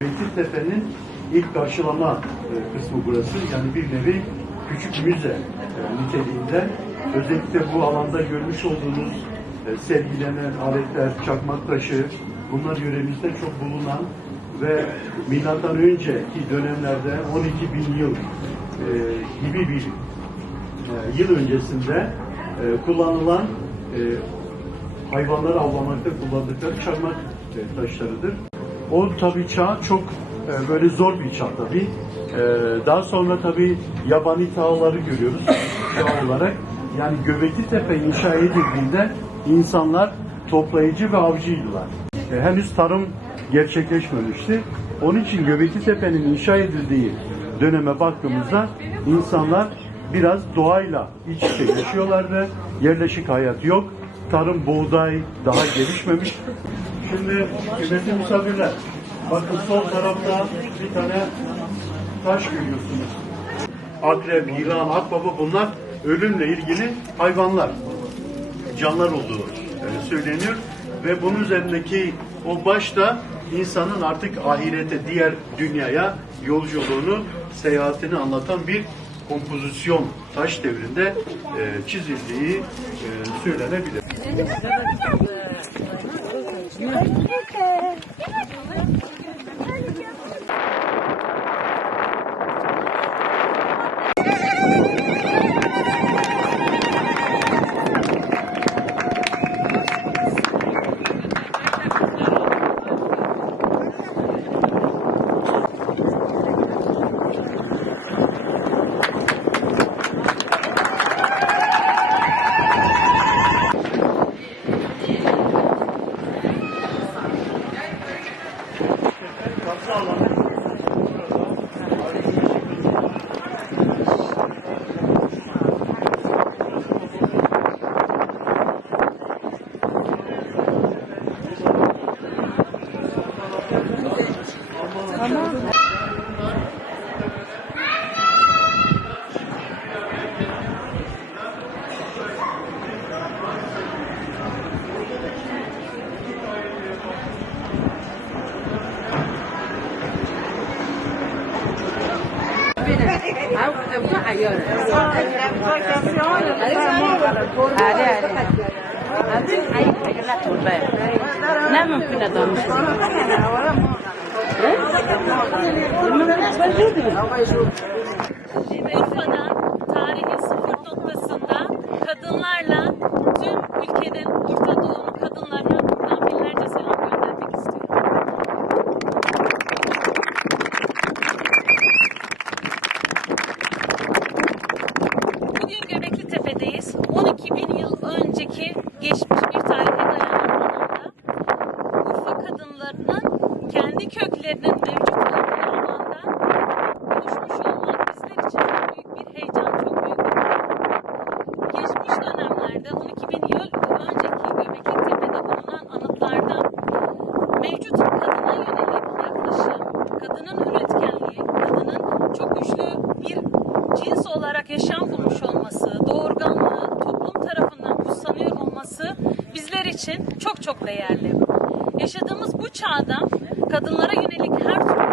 Bekirtepe'nin ilk karşılama e, kısmı burası. Yani bir nevi küçük müze e, niteliğinde. Özellikle bu alanda görmüş olduğunuz e, sergilenen aletler, çakmak taşı, bunlar yöremizde çok bulunan ve milattan önceki dönemlerde 12 bin yıl gibi bir yıl öncesinde kullanılan hayvanları avlamakta kullandıkları çakmak taşlarıdır. O tabii çağ çok e, böyle zor bir çağ tabii. E, daha sonra tabii yabani tağları görüyoruz çağ olarak. Yani Göbekli Tepe inşa edildiğinde insanlar toplayıcı ve avcıydılar. E, henüz tarım gerçekleşmemişti. Onun için Göbekli Tepe'nin inşa edildiği döneme baktığımızda insanlar biraz doğayla iç içe yaşıyorlardı. Yerleşik hayat yok. Tarım, buğday daha gelişmemiş. Şimdi kıymetli misafirler, bakın sol tarafta bir tane taş görüyorsunuz. Akrep, yılan, akbaba bunlar ölümle ilgili hayvanlar, canlılar olduğu e, söyleniyor. Ve bunun üzerindeki o başta insanın artık ahirete, diğer dünyaya yolculuğunu, seyahatini anlatan bir kompozisyon taş devrinde e, çizildiği e, söylenebilir. Let's نعم كنا دامش المهم Göbekli Tepe'deyiz. 12 bin yıl önceki geçmiş bir tarihe dayanan alanda Urfa kadınlarının kendi köklerinin mevcut olduğu alanda buluşmuş olmak bizler için çok büyük bir heyecan, çok büyük bir mutluluk. Geçmiş dönemlerde 12 bin yıl önceki Göbekli Tepe'de bulunan anıtlarda mevcut kadına yönelik yaklaşım, kadının üretkenliği, kadının çok güçlü bir cins olarak yaşam için çok çok değerli. Yaşadığımız bu çağda kadınlara yönelik her türlü